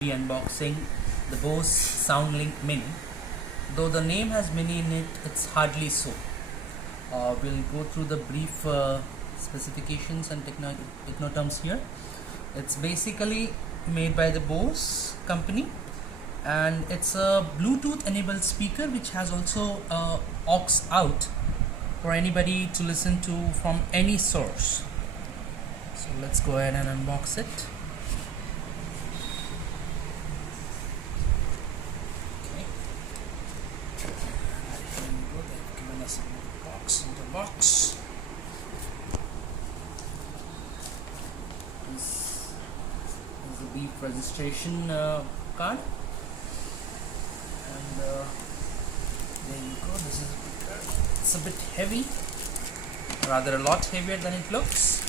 Be unboxing the Bose SoundLink Mini. Though the name has Mini in it, it's hardly so. We'll go through the brief specifications and techno terms here. It's basically made by the Bose company, and it's a Bluetooth enabled speaker which has also aux out for anybody to listen to from any source. So let's go ahead and unbox it. Box. This is the beep registration card, and there you go. This is it's a bit heavy, rather a lot heavier than it looks.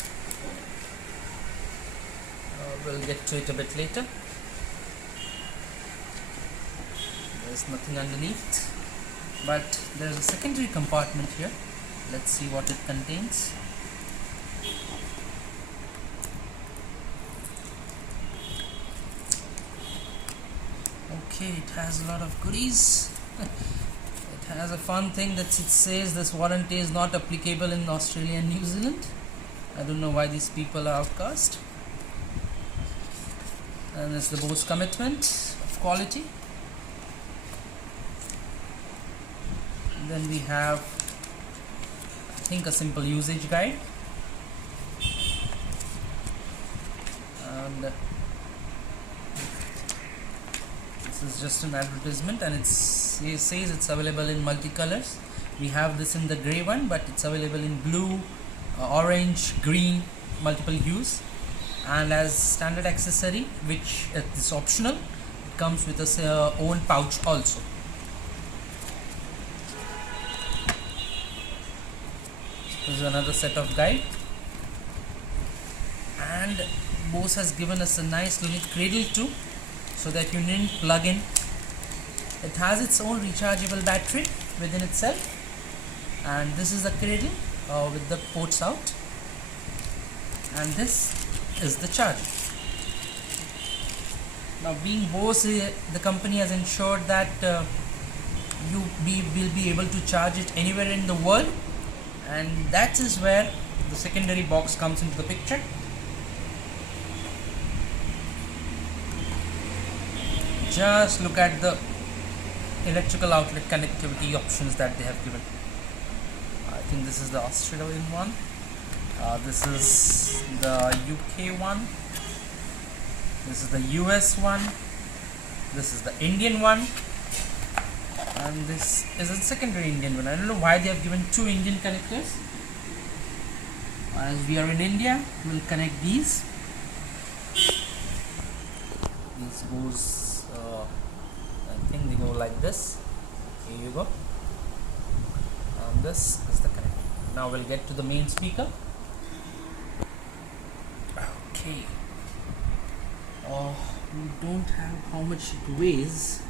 We'll get to it a bit later. There's nothing underneath, but there's a secondary compartment here. Let's see what it contains. Okay, it has a lot of goodies. It has a fun thing that it says this warranty is not applicable in Australia and New Zealand. I don't know why these people are outcast. And it's the Bose commitment of quality. And then we have, I think, a simple usage guide, and this is just an advertisement, and it says it's available in multicolors. We have this in the gray one, but it's available in blue, orange, green, multiple hues. And as standard accessory, which is optional, it comes with its own pouch also. This is another set of guide, and Bose has given us a nice little cradle too, so that you needn't plug in. It has its own rechargeable battery within itself, and this is the cradle with the ports out, and this is the charger. Now, being Bose, the company has ensured that you will be able to charge it anywhere in the world. And that is where the secondary box comes into the picture. Just look at the electrical outlet connectivity options that they have given. I think this is the Australian one. This is the UK one. This is the US one. This is the Indian one. And this is a secondary Indian one. I don't know why they have given two Indian connectors. As we are in India, we will connect these. These goes, I think they go like this. Here you go. And this is the connector. Now we'll get to the main speaker. Okay. We don't have how much it weighs,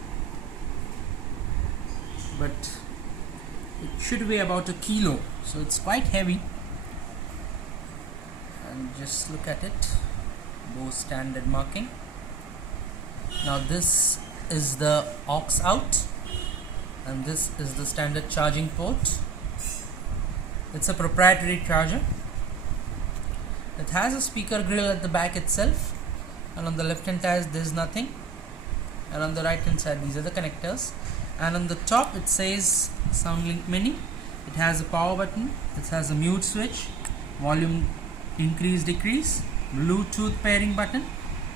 but it should weigh about 1 kilo, so it's quite heavy. And just look at it, Bose standard marking. Now this is the aux out, and this is the standard charging port. It's a proprietary charger. It has a speaker grill at the back itself, and on the left hand side there's nothing, and on the right hand side these are the connectors. And on the top it says SoundLink Mini. It has a power button, it has a mute switch, volume increase decrease, Bluetooth pairing button,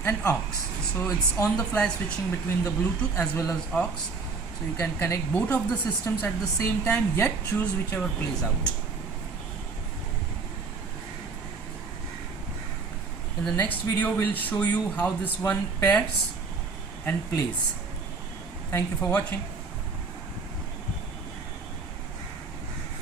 and aux. So it's on the fly switching between the Bluetooth as well as aux, so you can connect both of the systems at the same time, yet choose whichever plays out. In the next video we'll show you how this one pairs and plays. Thank you for watching.